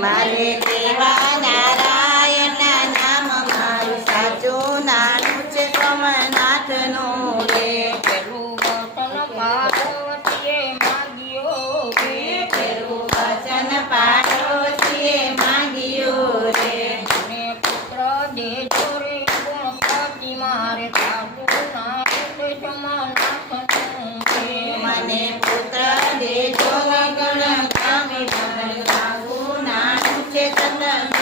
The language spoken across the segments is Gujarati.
Mare Chaitanya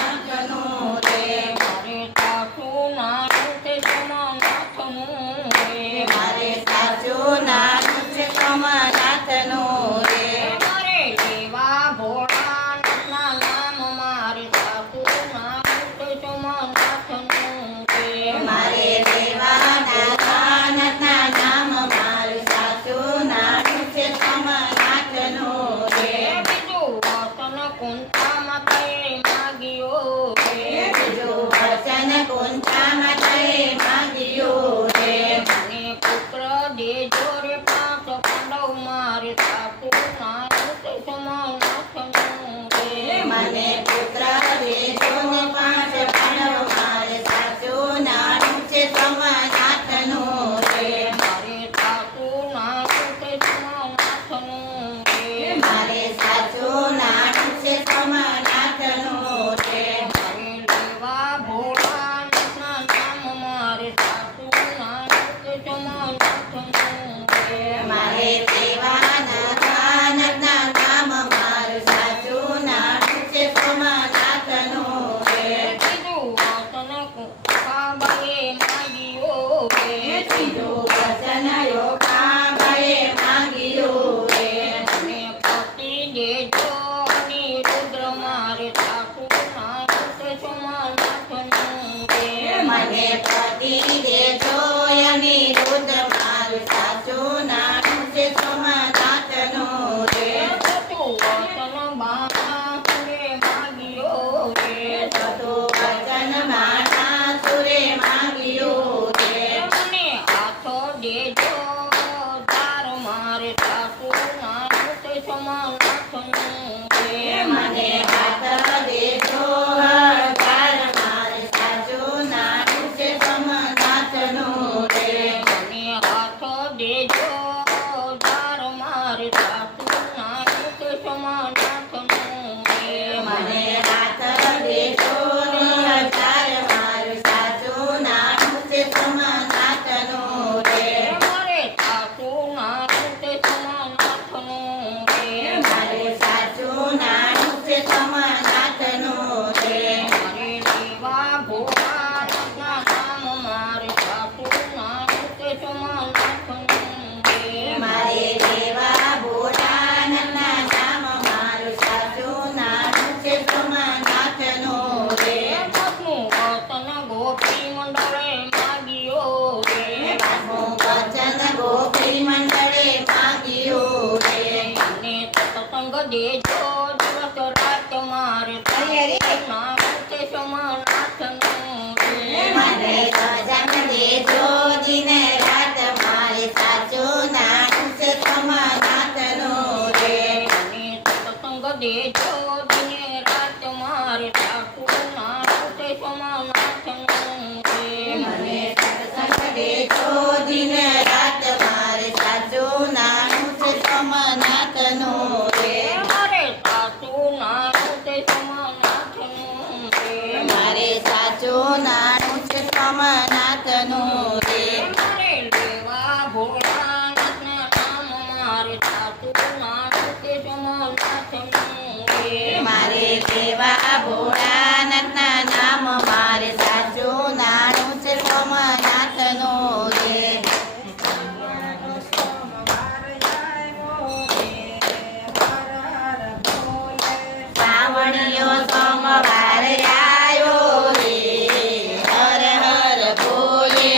Amen. દેજો દિવસ રાત માર નાથ સોમનાથ સાચું નાનું છે સોમનાથનું